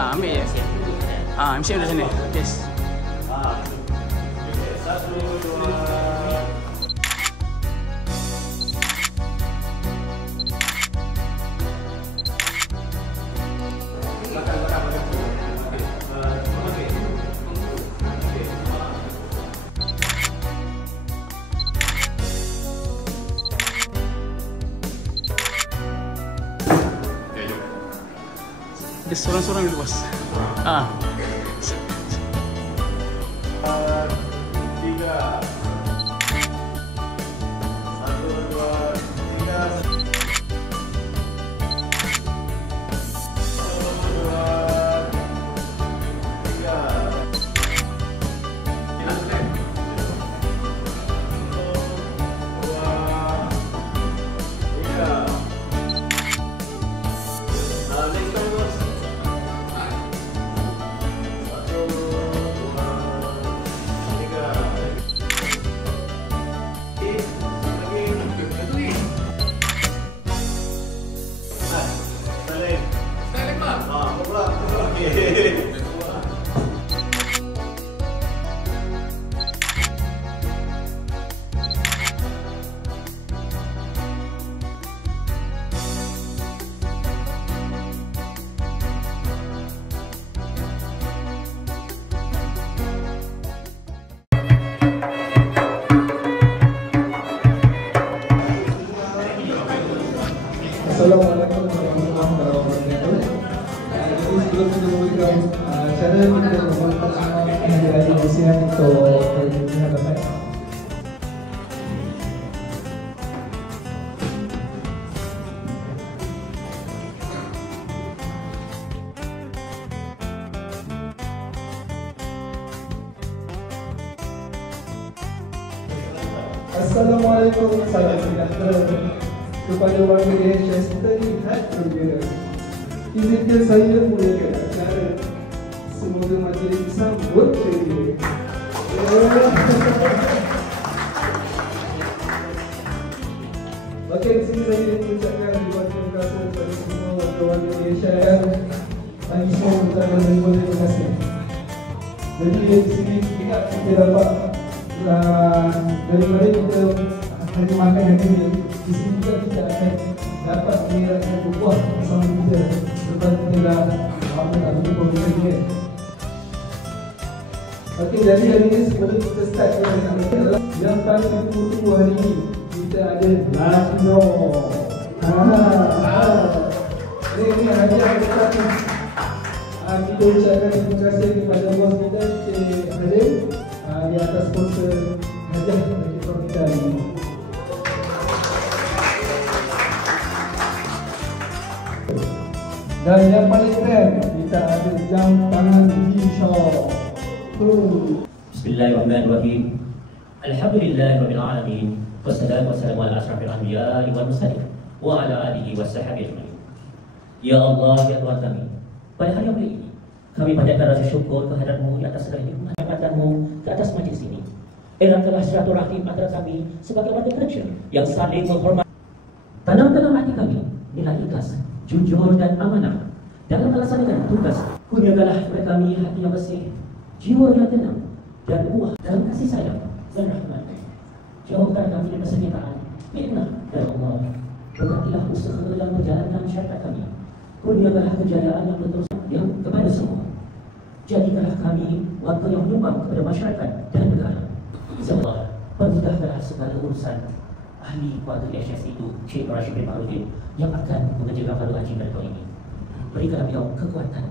Ambil je. MC dari sini. Yes. Satu, dua. Dia seorang-seorang dulu bos. Tiga. Satu, dua, tiga. Satu, dua, tiga. Assalamualaikum warahmatullahi wabarakatuh. Sebelum kita mulakan cara kita membuat hari usia untuk perjalanan dapat. Assalamualaikum, salam sejahtera kepada warga Indonesia terlihat berbeza. Izinkan saya mulakan acara. Semoga majlis disambut ceria. Okey, di sini saya mengucapkan ribuan terima kasih kepada semua warga Indonesia yang lagi semua mengucapkan ribuan terima kasih. Jadi di sini kita dapat daripada kita hari makan hari ini, di sini juga kita akan dapat mengira buah bersama kita sebab kita dah apa tak betul pemerintah dia. Okey, jadi hari ini sebelum kita start yang paling ditunggu hari ini kita ada Latino. Ini hadiah kita ni. Kita ucapkan terima kasih kepada bos kita Cik Halim di atas sponsor hadiah bagi kita hari ini. Dan yang paling keren, kita ada jam tangan G-Shock. Bismillahirrahmanirrahim. Alhamdulillahirabbil alamin. Wassalatu wassalamu ala asyrafil anbiya'i wal mursalin wa ala alihi washabbihi ajmain. Ya Allah, ya Tuhan kami, pada hari yang mulia ini kami panjatkan rasa syukur kehadirat-Mu di atas segala nikmat rahmat-Mu ke atas majlis ini. Eratkanlah silaturahim antara kami sebagai warga kerja yang saling menghormati. Tanam hati kami nilai ikhlas, jujur dan amanah dalam melaksanakan tugas. Kurniakanlah kepada kami hati yang bersih, jiwa yang tenang, dan buah dalam kasih sayang dan rahmat. Jauhkan kami dari kesenjataan, fitnah dan Allah. Berkatilah usaha dalam menjalankan syariat kami. Kurniakanlah kejayaan yang berterus yang kepada semua. Jadikanlah kami warga yang menyumbang kepada masyarakat dan negara. InsyaAllah, permudahkanlah segala urusan ahli keluarga SHS itu, Syekh Rashid bin Farudin, yang akan mengerjakan fardu haji pada tahun ini. Berikanlah beliau kekuatan,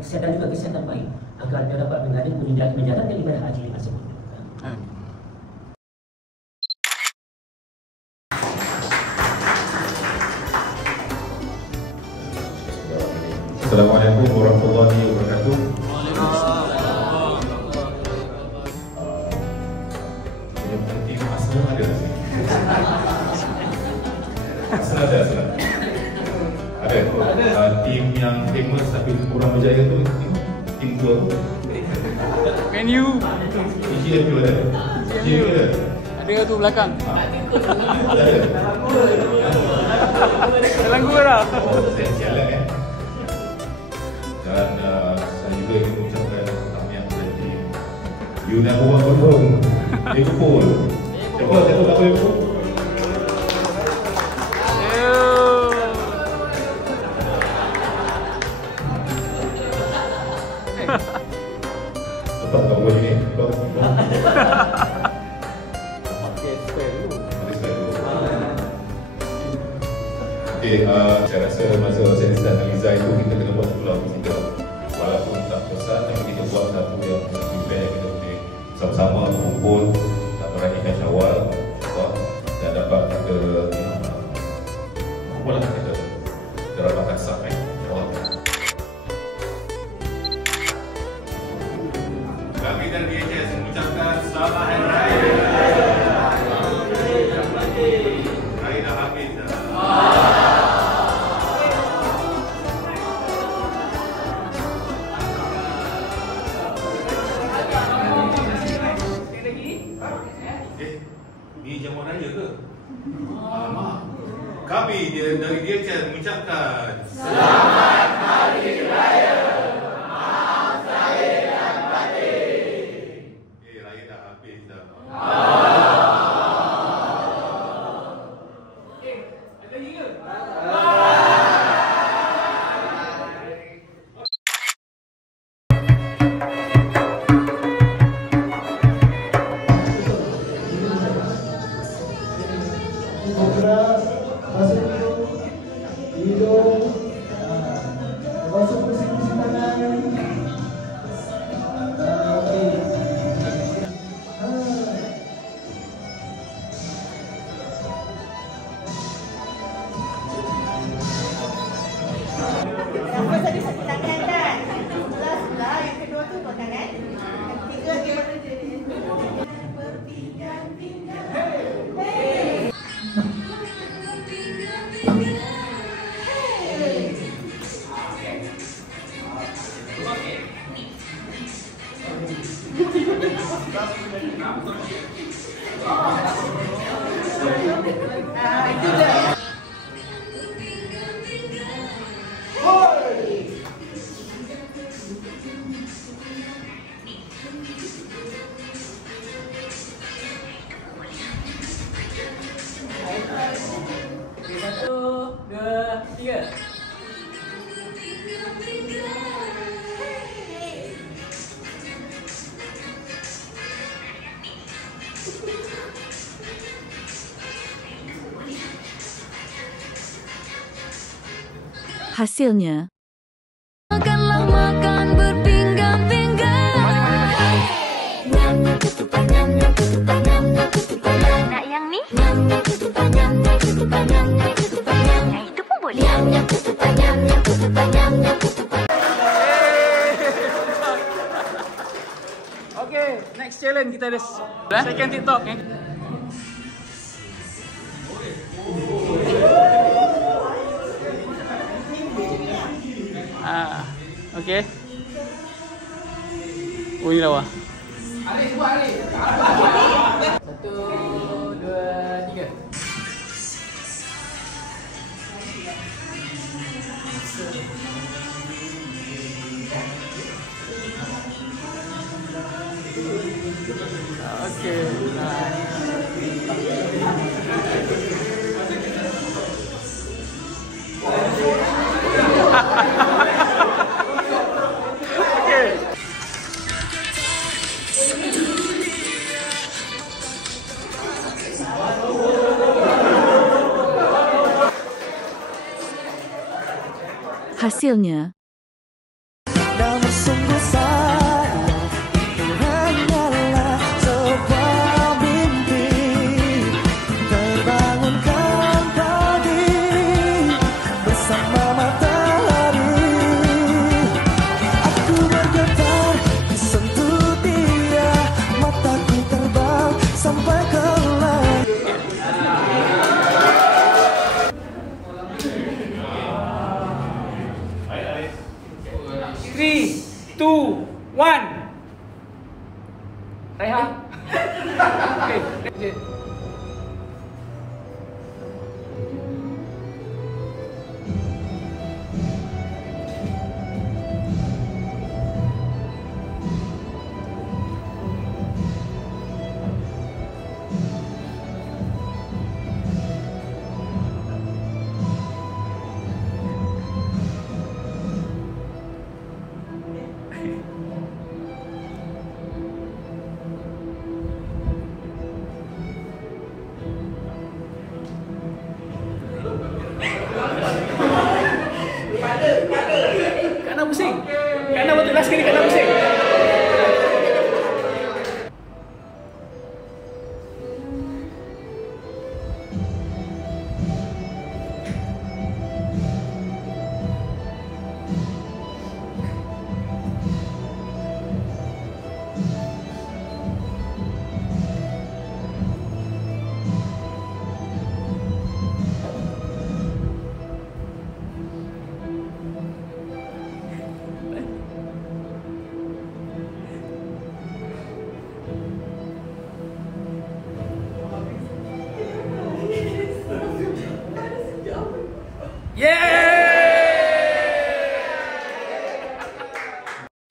kesihatan juga kesihatan baik, agar dia dapat menjalankan ibadah haji dengan sempurna. Assalamualaikum warahmatullahi wabarakatuh. Yang penting Arsenal ada tak sini? Arsenal ada, Arsenal ada. Tim yang famous tapi kurang berjaya tu, tim tu apa? Man U. EGMU ada. EGMU ada. Ada tu belakang. Ada. Dalam gua dah. Sialan dan You never want to home. Liverpool. Siapa nama Liverpool? Lepas kau buat ni, kau okay, saya rasa masa saya dan Aliza itu kita kena buat satu lagu juga. Walaupun tak besar, tapi kita buat satu yang event yang kita boleh sama-sama berkumpul nak meraihkan Syawal dan dapat kita berkumpul lah kita dapatkan sah Syawal. Kami dan DHS mengucapkan selamat Hari Raya. Raya dah habis dah. Ni jamuan raya ke? Alamak. Kami dari DHS mengucapkan Selamat Hari Raya. Maaf zahir dan batin. Raya dah habis dah. Ada lagi ke? Hasilnya, makanlah makan berpinggan-pinggan. Nyam-nyam ketupat, nyam-nyam ketupat, nyam-nyam ketupat. Nak yang ni? Nyam-nyam ketupat, nyam-nyam ketupat, nyam-nyam ketupat. Yang itu pun boleh. Nyam-nyam ketupat, nyam-nyam ketupat, nyam-nyam ketupat. Okay, next challenge kita ada second TikTok. Okay. Oh, ini lawa. Alif, buat Alif. 1, 2, 3. Okay. hasilnya. Namun sungguh sayang, itu hanyalah sebuah mimpi. Terbangunkan pagi bersama matahari. Aku bergetar, disentuh dia, mataku terbang sampai ke langit. 3, 2, 1. Rehat. Okay. untuk last sekali kat dalam mesin.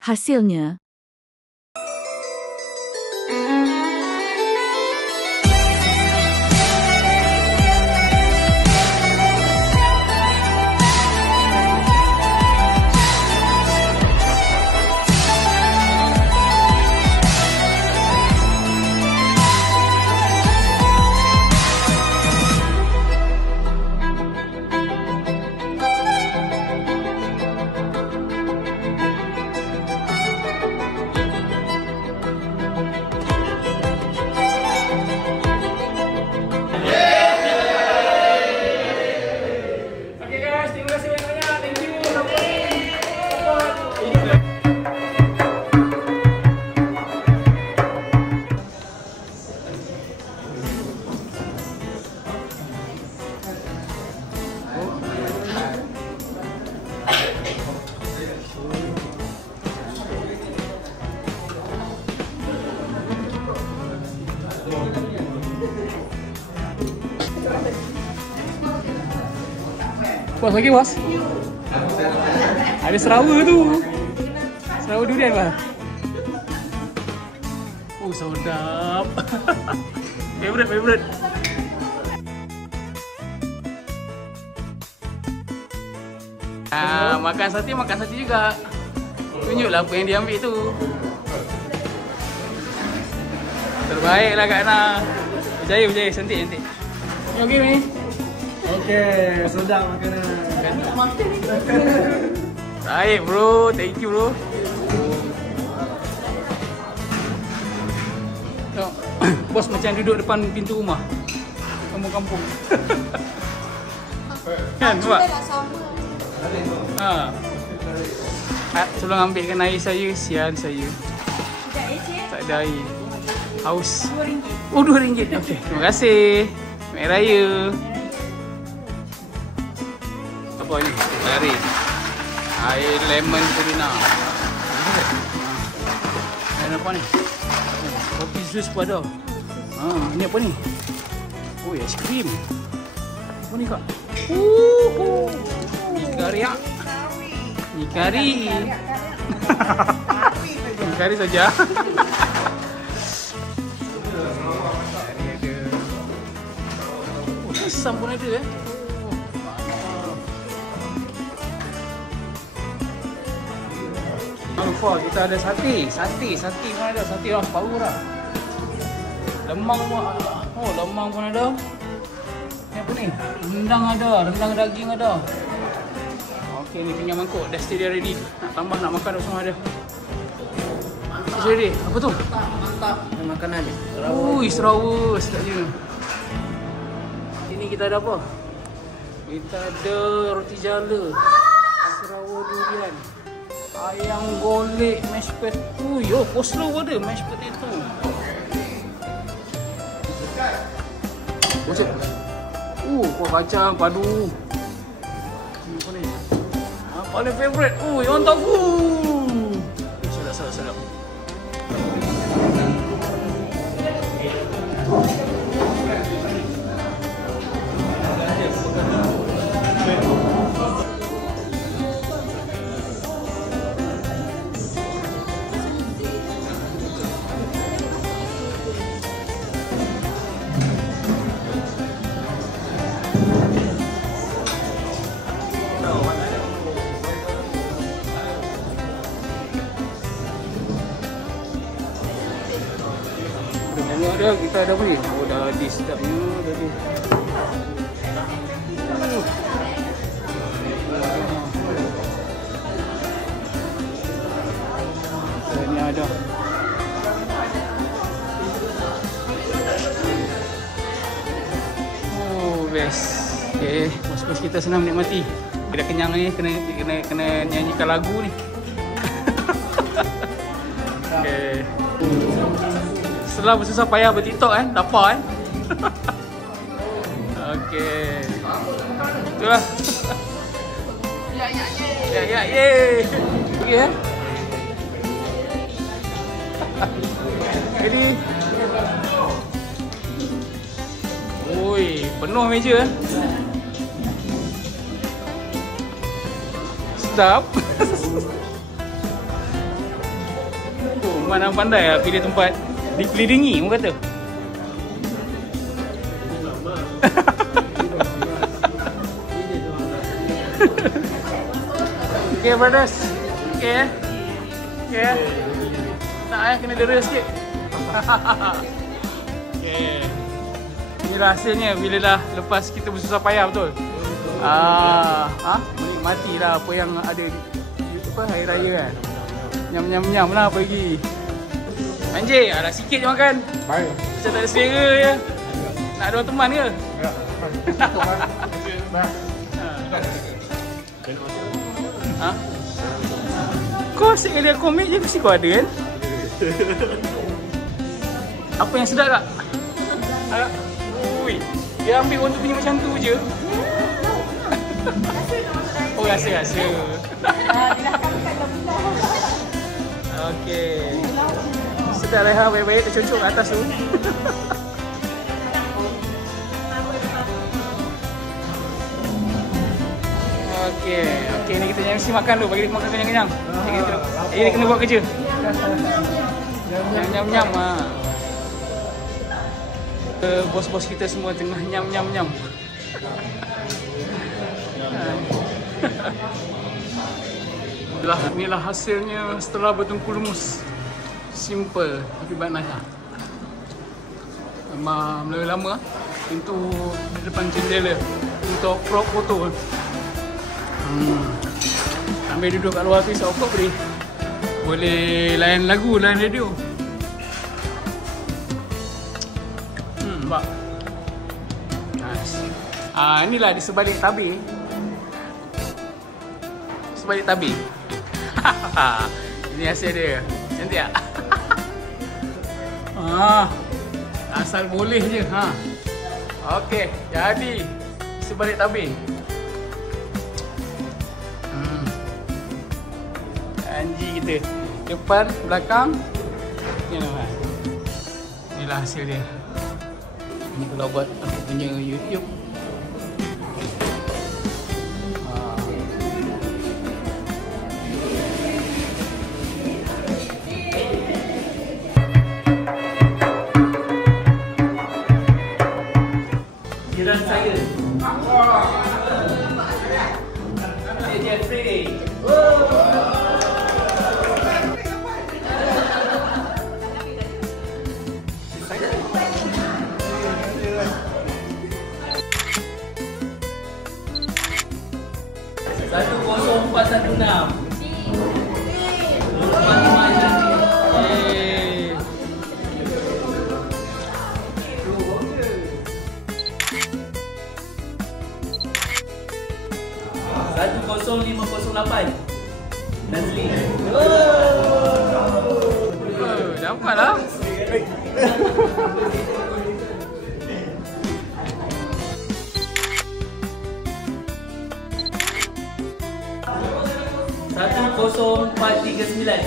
Hasilnya, bos lagi bos. Ada serawa tu. Serawa durian lah. Oh sedap. Favorite. Makan sate juga. Tunjuklah apa yang dia ambil tu. Terbaiklah Kak Ana. Berjaya, cantik. Okey ni. Okey, sedap makanan. Baik bro, thank you bro. Tengok, bos macam duduk depan pintu rumah kampung-kampung. Kan nampak? Tolong ambilkan air saya, sian saya. Tak ada air. Haus. RM2. Oh RM2. Okey, terima kasih. Selamat Raya. Apa ni? Lari. Air lemon purina. Ada apa ni? Kopi jus pun ada. Ni apa ni? Oh, es krim. Apa ni kak? Ni kari. Ni kari saja. Oh, asam pun ada Lupa kita ada sate pun ada, sate orang baru dah. Lemang pun ada. Oh, lemang pun ada. Ni apa ni? Rendang daging ada. Okey, ni punya mangkuk dah sedia ready. Nak tambah nak makan semua ada. It's ready. Apa tu? Mantap. Makanan ni. Ui, serawa sedapnya. Ini kita ada apa? Kita ada roti jala. Serawa durian. Ayam golek, mashed potato. Yo, coleslaw ada, mashed potato. Bocek. Kuah kacang padu. Apa ni? Paling favorite. Yang tahu. Sedap. Ada, kita ada apa ni? Oh, dah di sedapnya tadi. ada. Oh, best. Okay, bos-bos kita senang menikmati. Dah kenyang ni, kena nyanyikan lagu ni. Okay. Setelah bersusah payah ber-TikTok lapar Okay. Itulah. Ya, ye. Okey Jadi oi, penuh meja Sedap. Oh, mana pandai pilih tempat dikelilingi, orang kata. Okay, brothers. Okay. Tak kena dera sikit. Okay. Ini rahsianya bila dah lepas kita bersusah payah betul. Menikmatilah apa yang ada hari raya kan. Nyam lah pergi. Anjir, dah sikit je makan. Baik. Macam tak ada selera je. Nak ada orang teman ke? Ya. Kau asyik kali komik je mesti kau ada kan? Apa yang sedap tak? Ui, dia ambil orang tu punya macam tu je. Oh, rasa. Okey. Sedap leha baik-baik tercucuk kat atas tu. Okey, ni kita mesti makan dulu bagi dia makan kenyang-kenyang. Jadi dia kena buat kerja. Nyam. Bos-bos kita semua tengah nyam. Inilah hasilnya setelah bertungku lumus. Simple tapi baik lah. Memang lama pintu di depan jendela untuk prop foto. Ambil duduk kat luar tu isap okok boleh layan lagu, layan radio. Nampak? Nice. Inilah di sebalik tabir. Sebalik tabir. Ini hasil dia. Cantik tak? Asal boleh je. Okey, jadi sebalik tabir. Janji kita depan, belakang. Inilah hasil dia. Ini kalau buat aku punya YouTube. Jiran saya. Jeffrey. Satu 0416. Satu 0508. Nazli. Dapatlah. Satu 0439.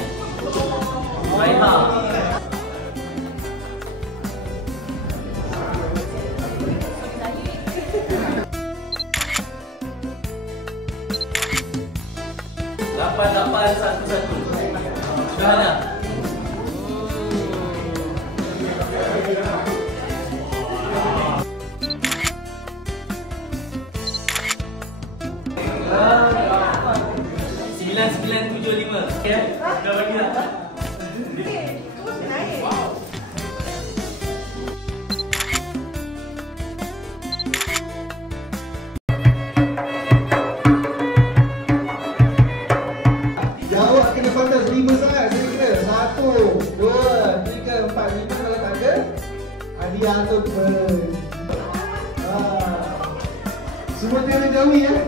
Raiha. Lapan 11. Syahana. Sembilan 975. Ya, dah bagi dah. Jawab kena pantas 5 saat saya kira. 1, gentlemen. Semua tengok jauhi ya.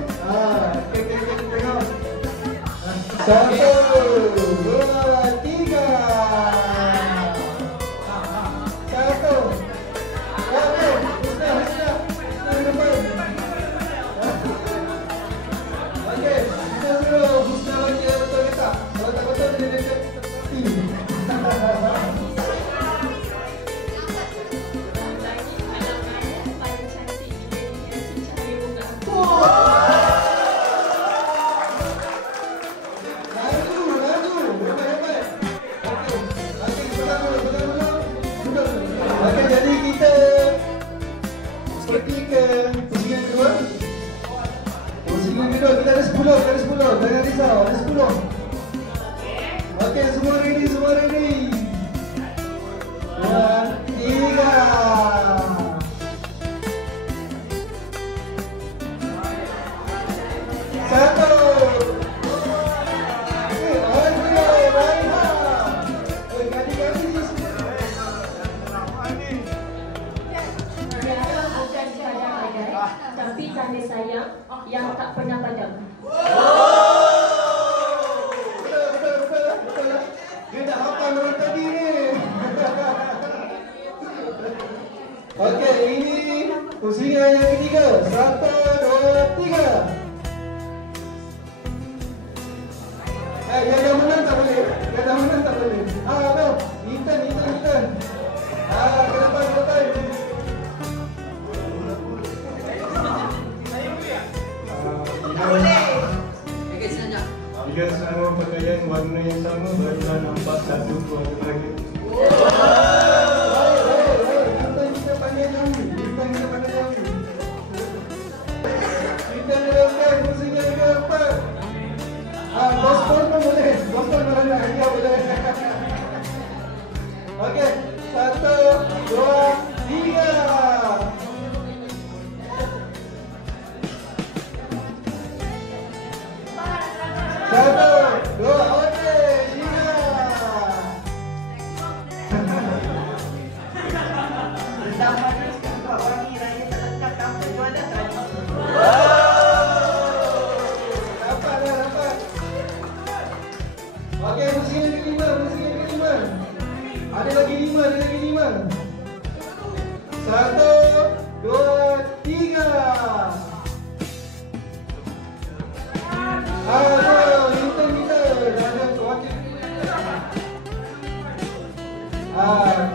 Okey, tengok. 1, 2, 3. 1. Okey, sudah. Okey, kita suruh Husna bagi yang betul ke tak? Kalau tak betul, dia dekat team. Kita ada 10, jangan risau, ada 10. Okey, semua ready. 2, 3. Satu. Tapi tanda sayang yang tak pernah padam. Betul. Dia dah hafal orang tadi ni. Okey, ini pusingan yang ketiga. 1, 2, 3. Yang menang tak boleh. No. Intan. Ke depan. Jika semua pakaian warna yang sama barulah nampak satu keluarga lagi. Kita pandai jauh. Kita teruskan pusingan keempat. Gospel pun boleh. Gospel kalau nak hadiah boleh. Okey, 1, 2, 3. Satu, dua, okey, tiga. Dapat. Okey, pusingan kelima. Ada lagi 5. 1, 2, 3.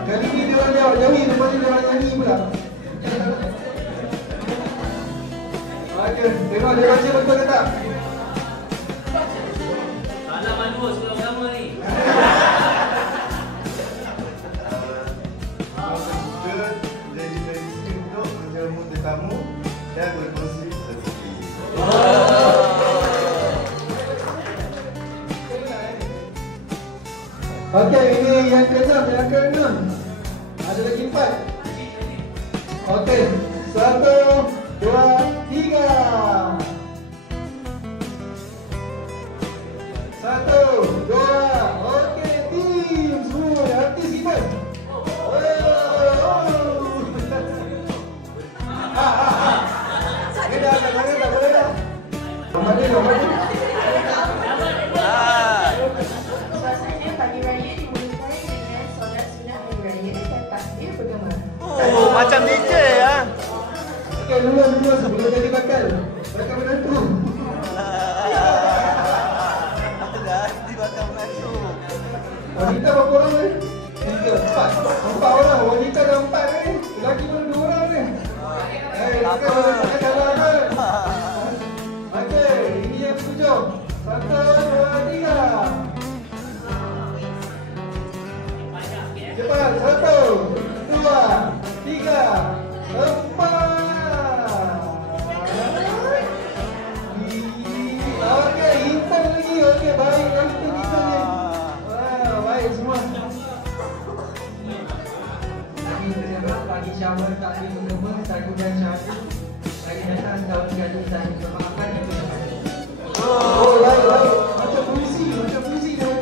Kali ni dia orang jauhi, lepas ni dia orang nyanyi pula. Okey, tengok dia baca betul ke tak? Salah malu sekolah pertama ni. Kita jadi tradisi untuk menjamu tetamu dan berkongsi rezeki. Okey, ini yang ke-6. Ada lagi 4. Okey, 1, 2, 3. 1, 2. Okey, tim semua artis kita. Dah boleh dah. Ramadi. Suasana pagi raya dimulai dengan solat sunat hari raya dan takbir bergema. Macam DJ ya. Okey, lulus sebelum jadi bakal menantu. Wanita berapa orang ni? 3, 4 orang. Wanita dah 4 ni. Lelaki pun 2 orang ni. Kita boleh jalan ke? Okey, ini yang ke-7. 1, 2, 3. Cepat. 1, 2, 3, 4. Okey, Intan lagi. Okey, baik. Intan ni. Baik semua. Bagi Syawal takbir bergema, saya dan Syahid. Saya datang setahun sekali saya bermaafkan yang berjamaah. Baik. Macam puisi dia.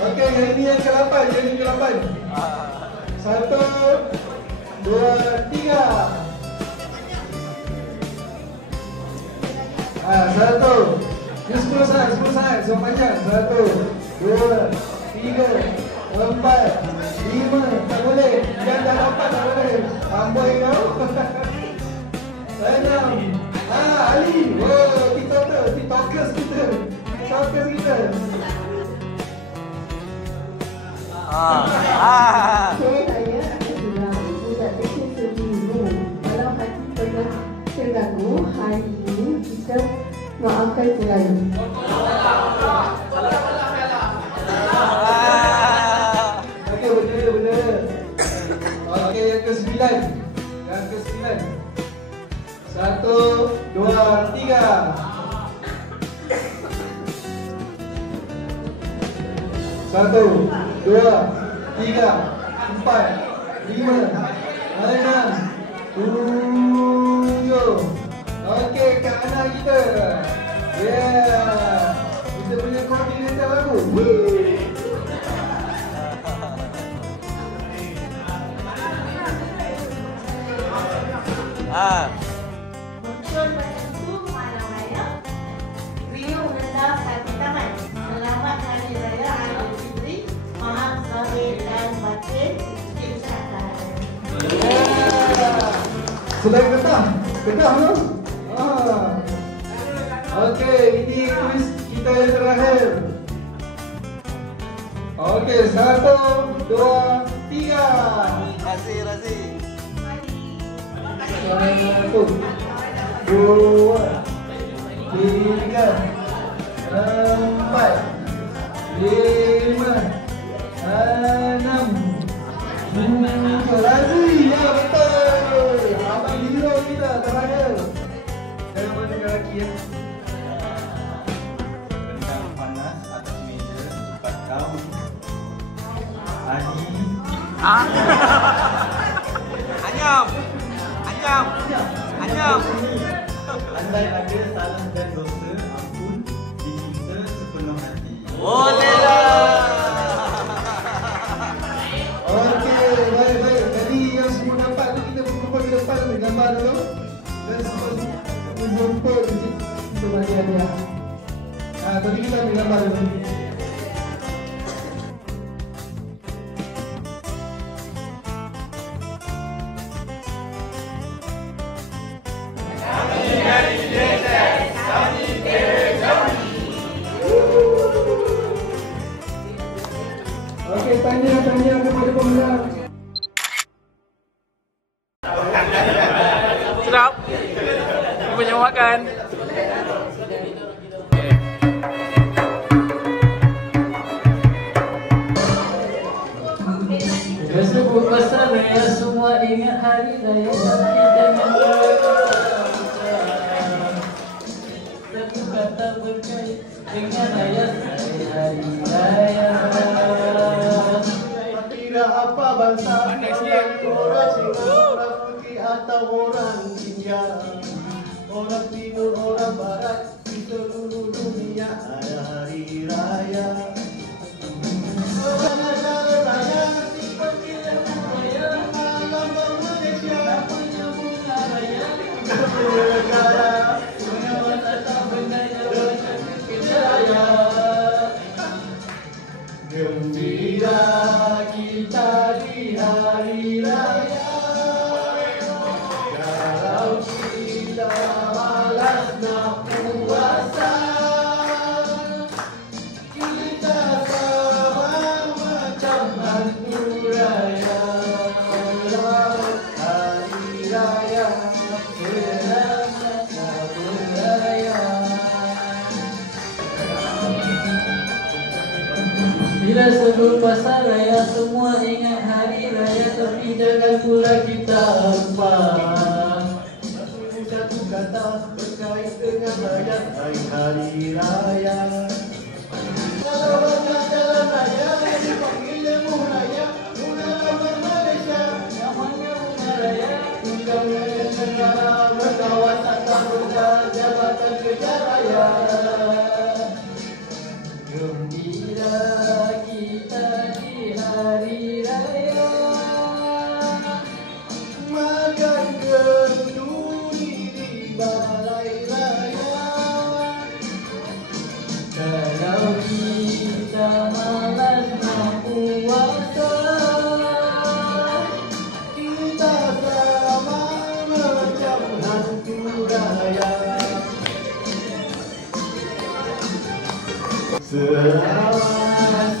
Okey, yang ini yang ke-8. 1, 2, 3. Satu. Ini 10 saat, semua panjang. 1, 2, 3, 4, 5. Tak boleh. Yang dah dapat tak boleh. Amboi kau. 6. Ali. Oh, TikTokers kita. Saya tanya akan bilang budak kecil seminggu. Kalau hati pernah terganggu, hari ini kita maafkan selalu. Okey, benar. Okey, yang ke-9. 1, 2, 3. 1, 2, 3, 4, 5, 6, 7. Okey, kat anak kita. Yeah. Kita punya koordinator baru. Betul begitu malam raya. Rio menendang kaki tangan. Selamat Hari Raya Aidilfitri. Maaf zahir dan batin. Insya-Allah. Sudah ketah tu. Okey, ini kuis kita yang terakhir. Okey, 1, 2, 3. Razi. 1, 2, 3, 4, 5, 6, 7. Razi, ya betul. Abang hero kita terakhir. Jangan mana lelaki ya. Rendang panas atas meja tempat kau. Ali. Anyam. Andai ada salah dan dosa, ampun diminta sepenuh hati. Boleh lah. Okey, baik. Jadi yang semua nampak tu kita berkumpul di depan ambil gambar dulu. Dan semua berkumpul di situ bagi hadiah. Tadi kita ambil gambar dulu. Okey, tanya kepada pemenang. Sedap. Banyak makan. Tersebut pasal raya semua ingat hari raya tapi jangan satu kata berkait dengan raya hari raya. Kira apa bangsa, orang Cina, orang putih atau orang India, orang timur, orang barat, di seluruh dunia ada hari raya. Gembira kita di hari raya. Kalau kita malas nak puasa, kita sama macam hantu raya. Hari raya, selamat berraya. Bila sebut pasal raya semua ingat hari raya tapi jangan pula kita lupa. Satu kata berkait dengan raya, hari raya. Kalau banyak jalan raya, dipanggil lemu raya. Mula-mula Malaysia, namanya Bunga Raya. Tunggang negara berkawasan tak berjabatan kerja raya. Gembira kita di hari raya. Selamat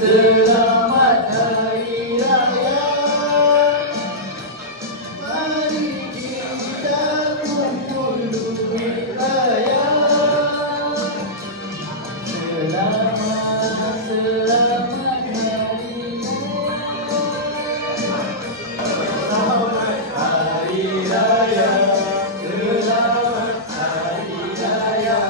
Hari Raya. Mari kita kumpul duit raya. Selamat Hari Raya. Selamat Hari Raya. Selamat Hari Raya.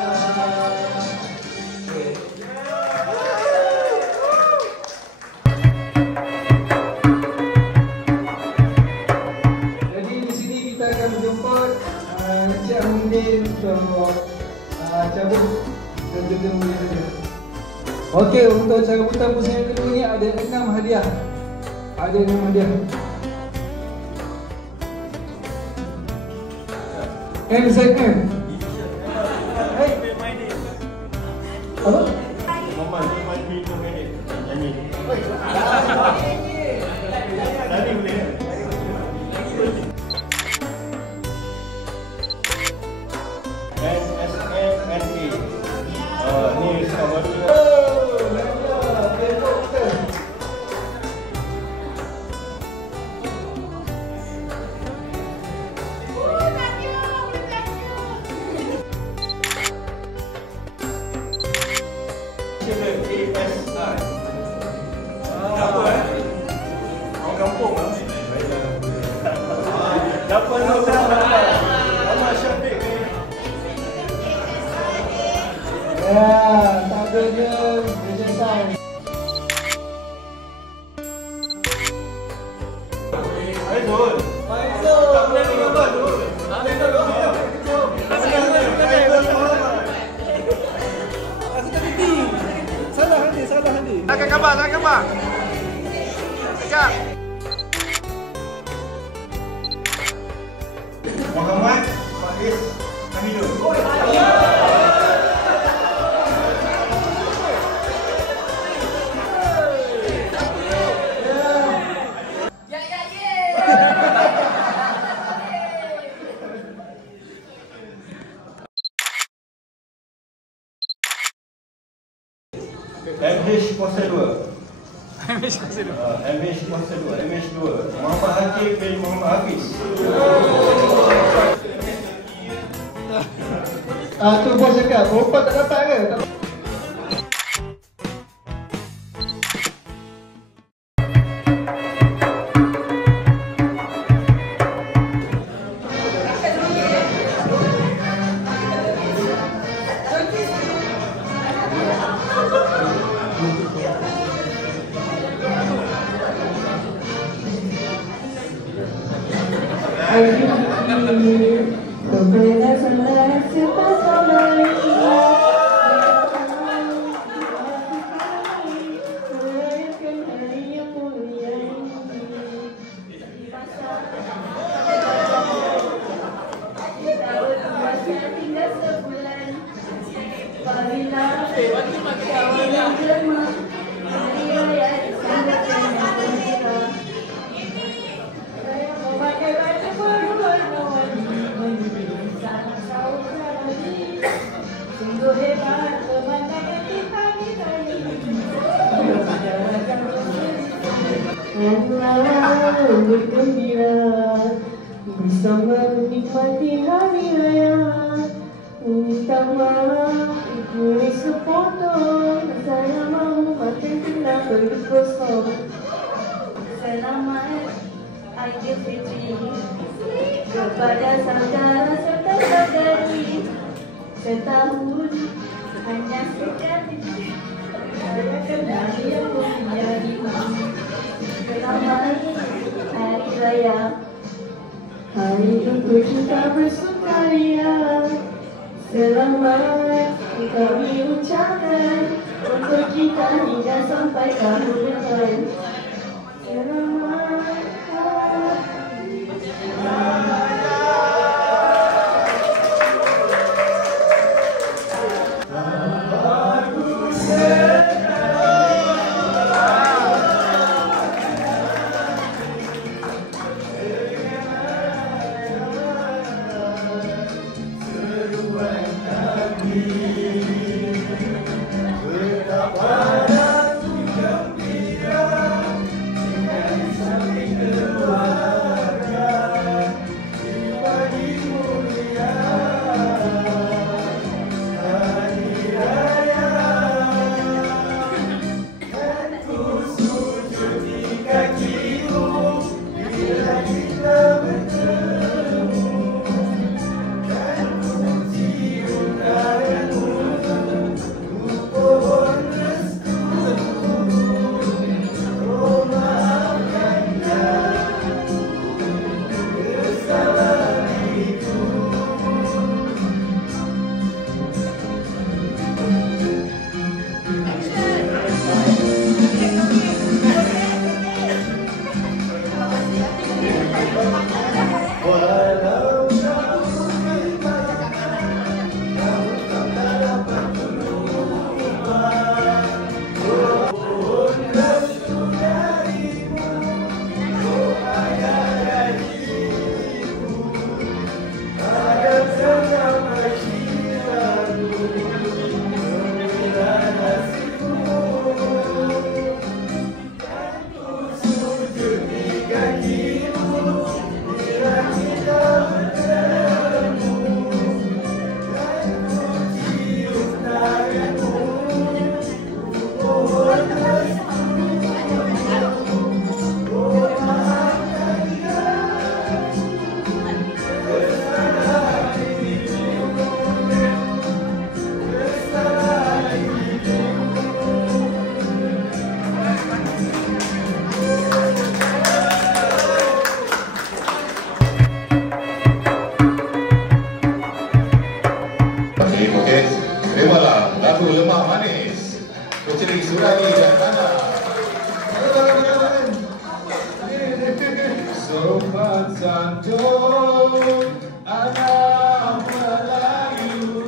Jadi di sini kita akan menjemput Encik Ahmudin untuk cabut dan juga mulia. Okey, untuk cabutan pusing yang kedua ni ada 6 hadiah. Ada 6 hadiah. MZM. Hey. Apa? Mama ni main minum ni. Nyanyi. Tadi boleh. NSMNA. Ni sama dia. Apa orang kampung lah. Dapat nak dapat. Mama Syafiq ni. Ya, tak ada je. Rejesan. Aizul. Tak boleh ni gambar Zul. Salah gambar. Sekejap. Muhammad Faiz Hamidun. MH Kuasa 2. MH Kuasa 2. MH 2. Muhammad Hakim bin Muhammad Hafiz. Tu bos cakap, perempuan tak dapat ke? Tak. Bergembira bersama menikmati hari raya. Minta maaf tulis sepotong, saya mahu makan kena pergi kosong. Selamat Aidilfitri kepada saudara serta saudari. Setahun hanya sekali saya kenal yang mulia imam. Selamat Hari Raya, hari untuk kita bersukaria. Selamat kami ucapkan untuk kita hingga sampai tahun depan. Selamat Betapa Suradi dan Ana. Sopan santun anak Melayu,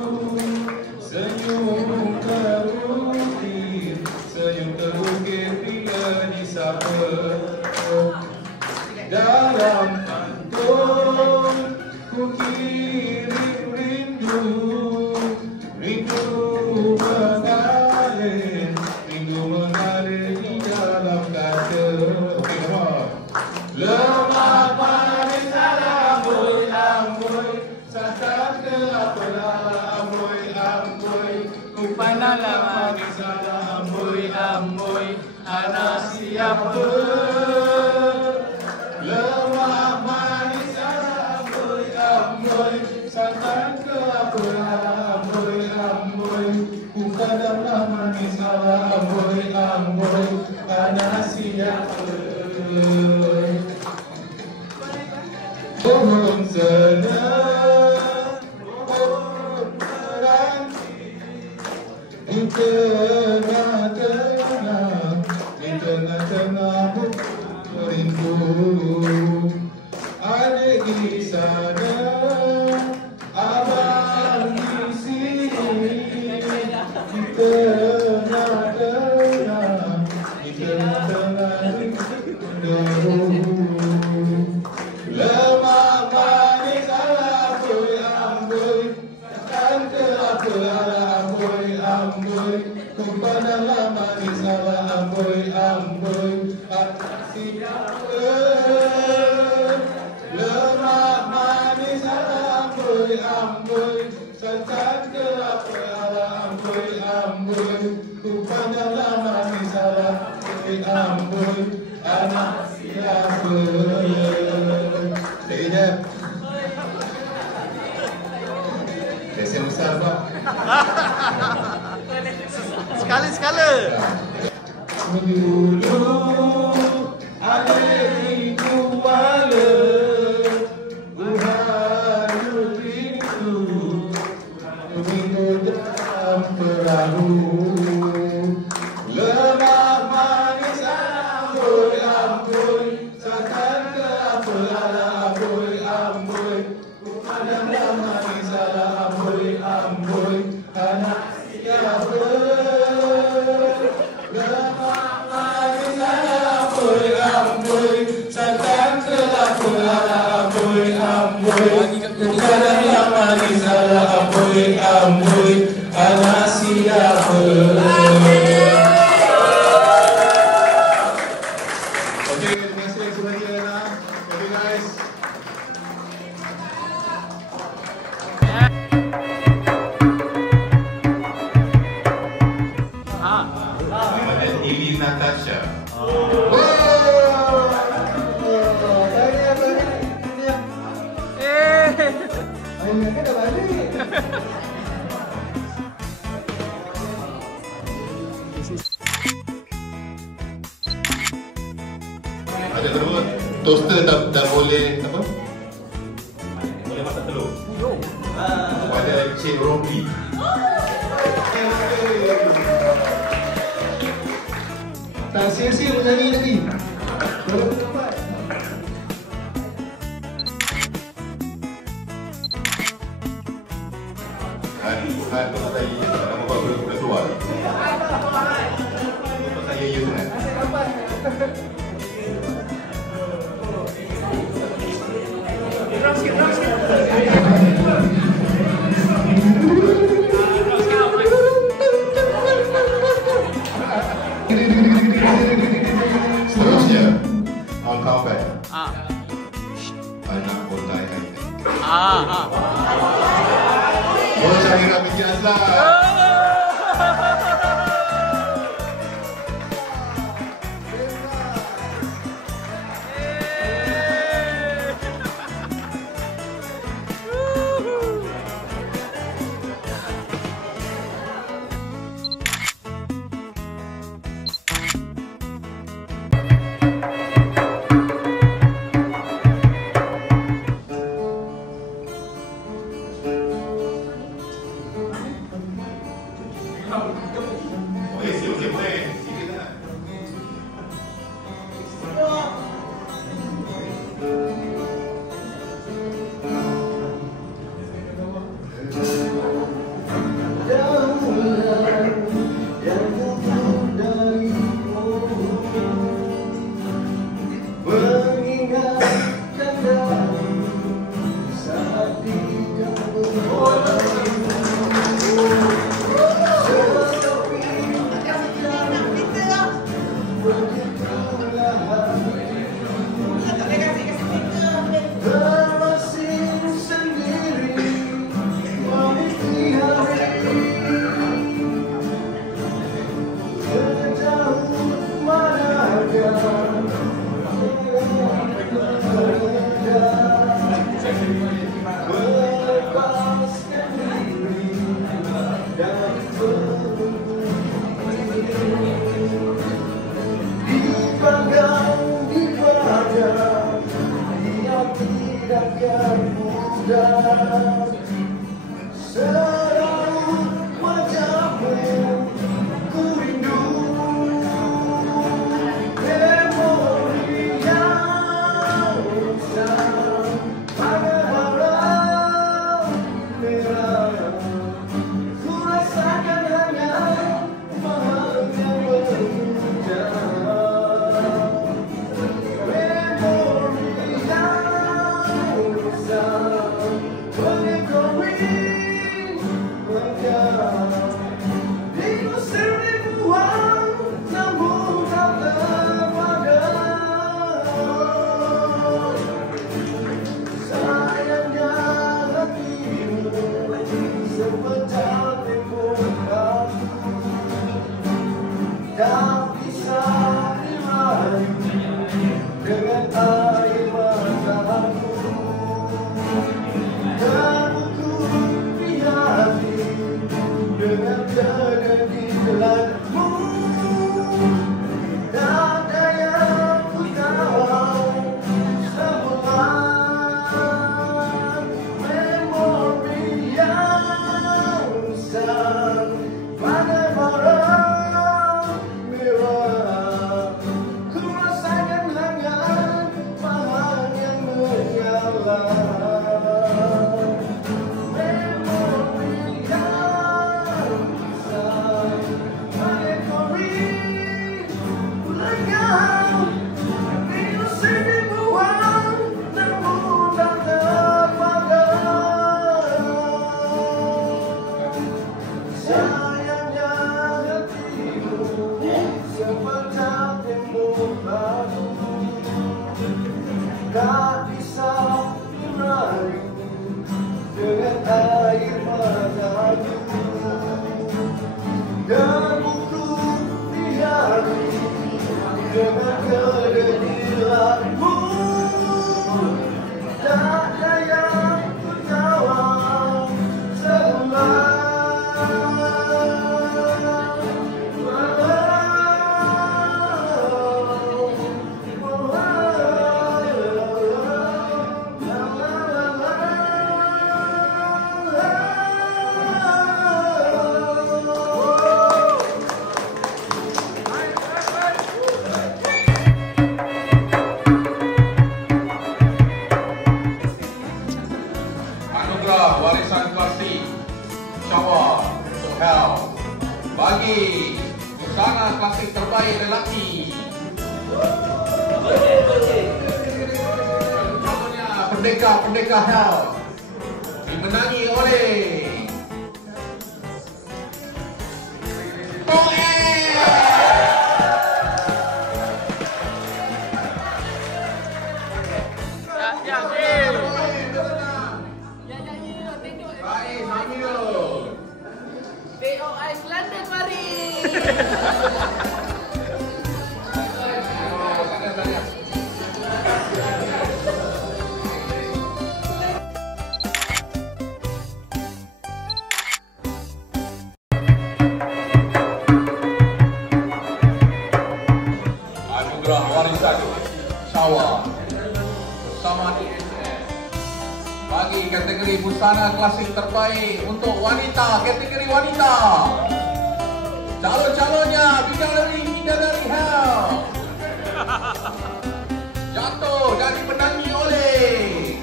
senyum terukir bila disapa. Dalam pantun ku kirim rindu mengalir di dalam kata. Okey, come on. Lemah manis amboi amboi, santan ke apalah amboi amboi, Upanalah manis amboi amboi, anak siapa? Lemah manis amboi amboi, santan ke apalah amboi amboi, upanalah manis amboi amboi, anak siapa? Pohon senang, pohon meranti, di tengah-tengah rindu. Adik di sana, abang di sini, di tengah-tengah rindu. Lemak manis amboi amboi, santan ke apalah amboi amboi, upanalah manis amboi amboi, anak siapa? Lemak manis amboi amboi, santan ke apalah amboi amboi, upanalah manis amboi amboi, anak siapa? Sekejap. Lesen besar Pak. Sekala-sekala. Dulu adik di Kuala Uhayu pintu, minggu dalam perahu. Lemak manis amboi amboi, santan ke apalah amboi amboi, upanalah manis amboi amboi, anak siapa? Lemak manis amboi amboi, santan ke apalah amboi amboi, upanalah manis amboi amboi, anak siapa? Okay, terima kasih Suradi dan Ana. Okay guys. Dan Ili Natasha. Ayah kan dah balik. Ada kedua, toaster dah boleh apa? Boleh masak telur. Pada Cik Robi. Tak sia-sia menyanyi tadi. Walaupun lambat. Kan kalau saya nama baru sudah keluar. Saya ya sunat. Seterusnya, on comeback. Anak botai high-tech. Oh, Syahira binti Azlan. Tak bisa merayu dengan air mataku dan buku di hari dengan kededilanmu. Tak daya tertawa sebulan. Warisan klasik Syawal untuk Hel bagi busana klasik terbaik lelaki. Contohnya Pendeka Hel dimenangi oleh London mari. Anugerah Warisan Syawal bersama DSS bagi kategori busana klasik terbaik untuk wanita, kategori wanita. Calon-calonnya Bidadari Hel jatuh dan dimenangi oleh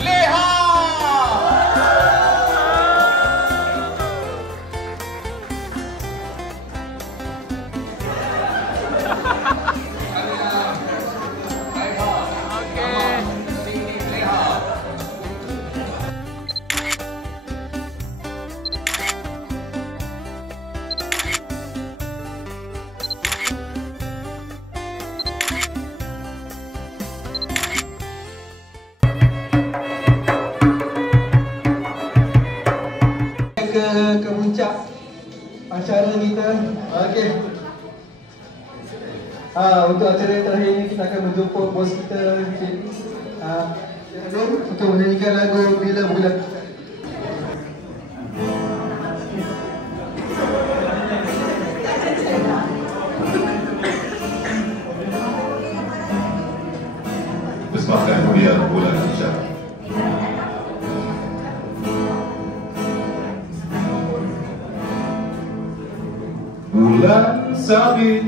Leha. Ke puncak acara kita. Okey. Untuk acara yang terakhir ini kita akan menjumpa bos kita untuk menyanyikan lagu Bila Bulan. Bersamakan Bila Bulan Isyak. Bulan sabit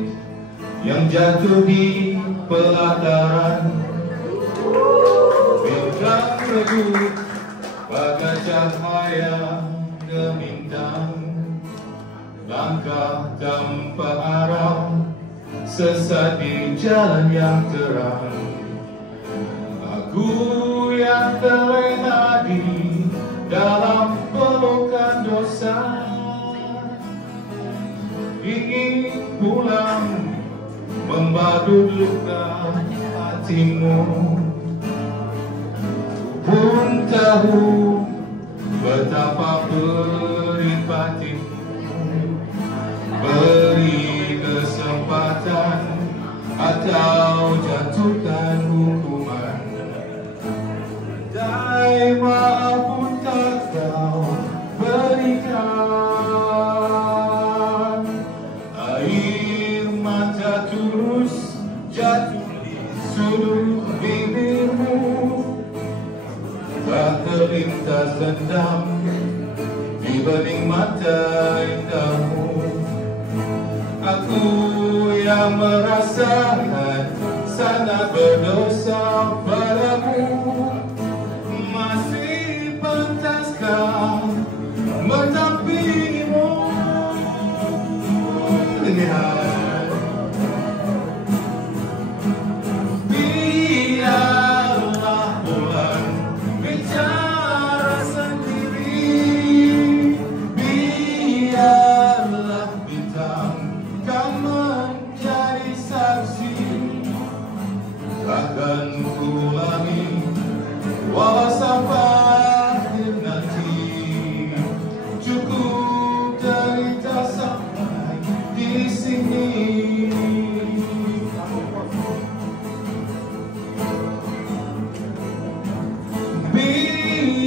yang jatuh di pelataran, bintang redup bagai cahaya gemintang, langkah tanpa arah sesat di jalan yang terang. Aku yang terlena di dalam pelukan dosa, ingin pulang membadut luka hatimu. Pun tahu betapa perih batinmu, beri kesempatan atau jatuhkan hukuman. Dai maaf pun tak kau berikan, air mata tulus jatuh di sudut bibirmu, tak terlintas dendam di bening mata indahmu. Aku yang merasakan sangat berdosa padamu, masih pantaskah mentapimu? derita sampai di sini.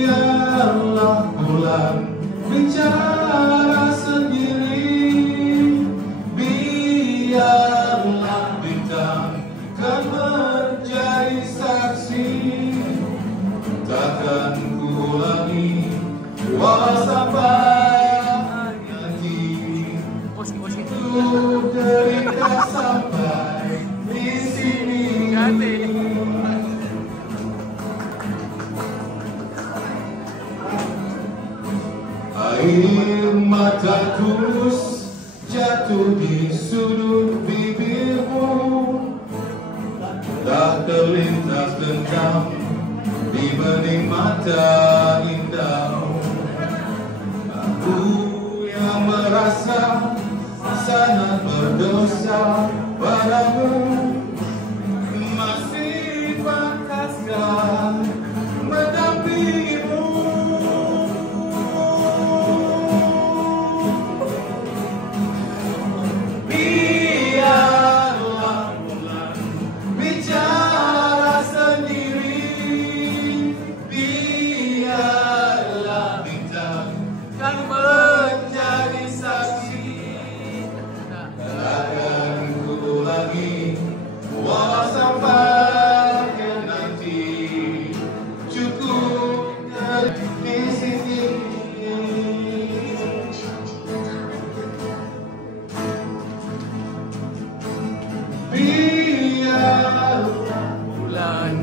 Biarlah bulan bicara sendiri, biarlah bintang kan menjadi saksi. Takkan ku ulangi walau sampai nanti, ku derita sampai di sini. Air mata tulus jatuh di sudut bibirmu, tak terlintas dendam di bening mata indahmu. Aku yang merasa sangat berdosa padamu, masih pantaskah mendampingimu. Biarlah bulan bicara sendiri, biarlah bintang kan menjadi saksi. Takkan ku ulangi walau sampai ke nanti, cukup di sini. Biarlah bulan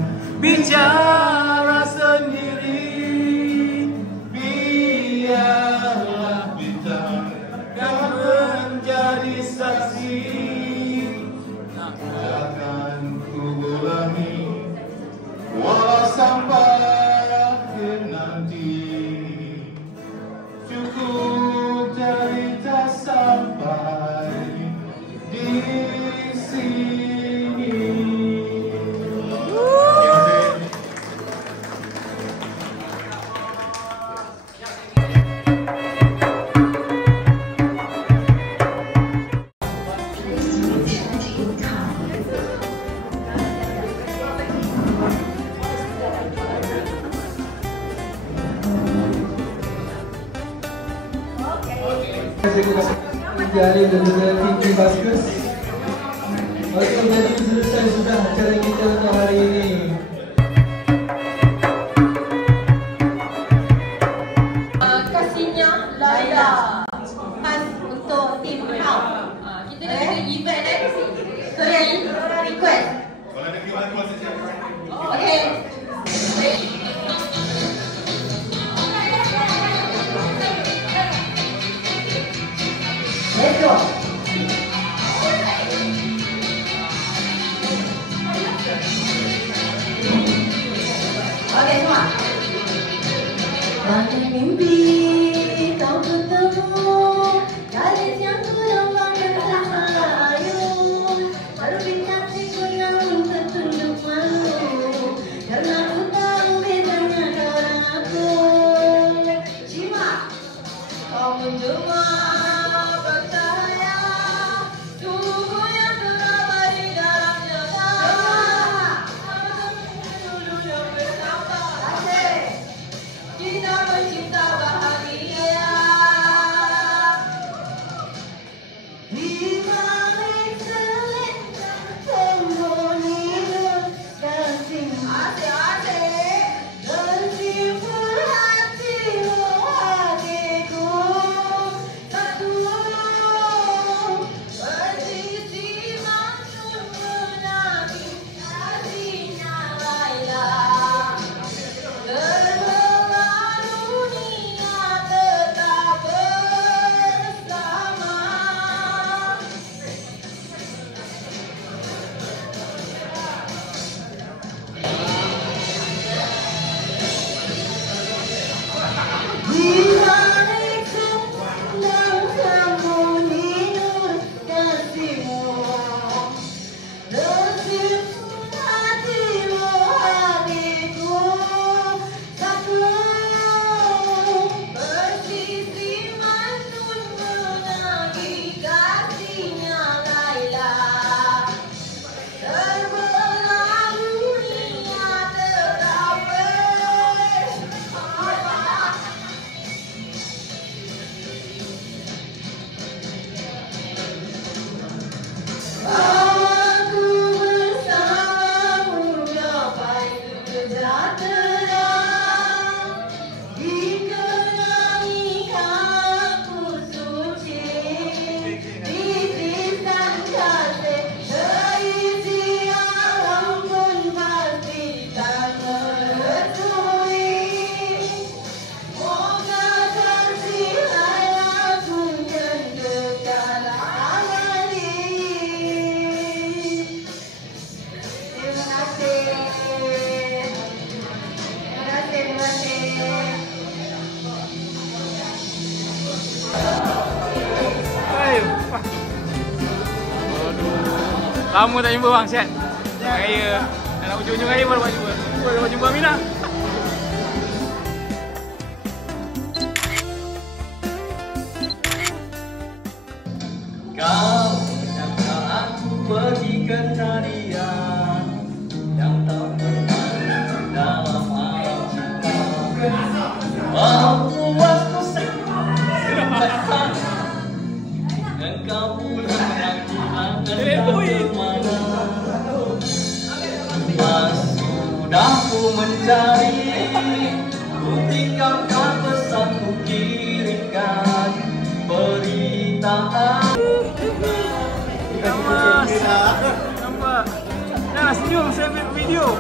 bicara sendiri, biarlah bintang kan menjadi saksi. Takkan ku ulangi walau sampai akhir nanti, cukup cerita sampai di sini. Jari dan juga Pinky Baskus. Okey, jadi selesai sudah acara kita untuk hari ini. Kasihnya Laila khas untuk tim Hau. Kita dah ada event story request. Okey. Let's go. Okey, semua. Banyak mimpi kau bertemu, gadis yang ku dambakan terhayu. Berbincang ku namun tertunduk malu, karena ku tahu bedanya kau dan aku. Cima, kau menjelma bercahaya, tubuhku yang terabadi dalam cahaya. Dulu yang bersama, kita mencipta bahagia. Di balik selendang sembunyi dan asik-asik dan simpul hatimu hatiku. Satu Lama tak jumpa bang, sihat? Raya. Nak hujung-hujung raya baru dapat jumpa. Dapat jumpa Aminah. Kau menyangka aku pergi ke tarian yang tak pernah dalam alam cinta. Aku waktu sampai engkau pulang yang hilang kemana. Sudah ku mencari, ku tinggalkan pesan ku kirimkan beritaan. Nampak. Jangan senyum, saya ambil video.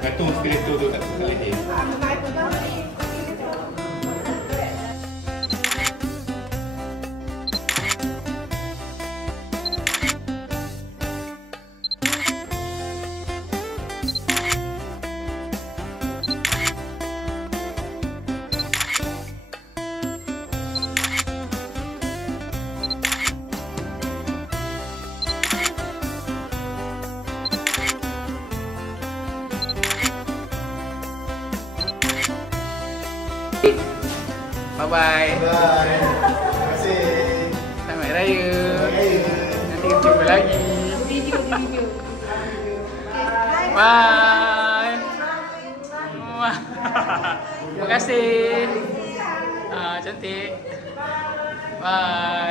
Gantung skeleton tu tak suka lagi. Bye-bye. Bye. Terima kasih. Selamat Raya. Nanti kita jumpa lagi. Video. Bye. Terima kasih. Cantik. Bye.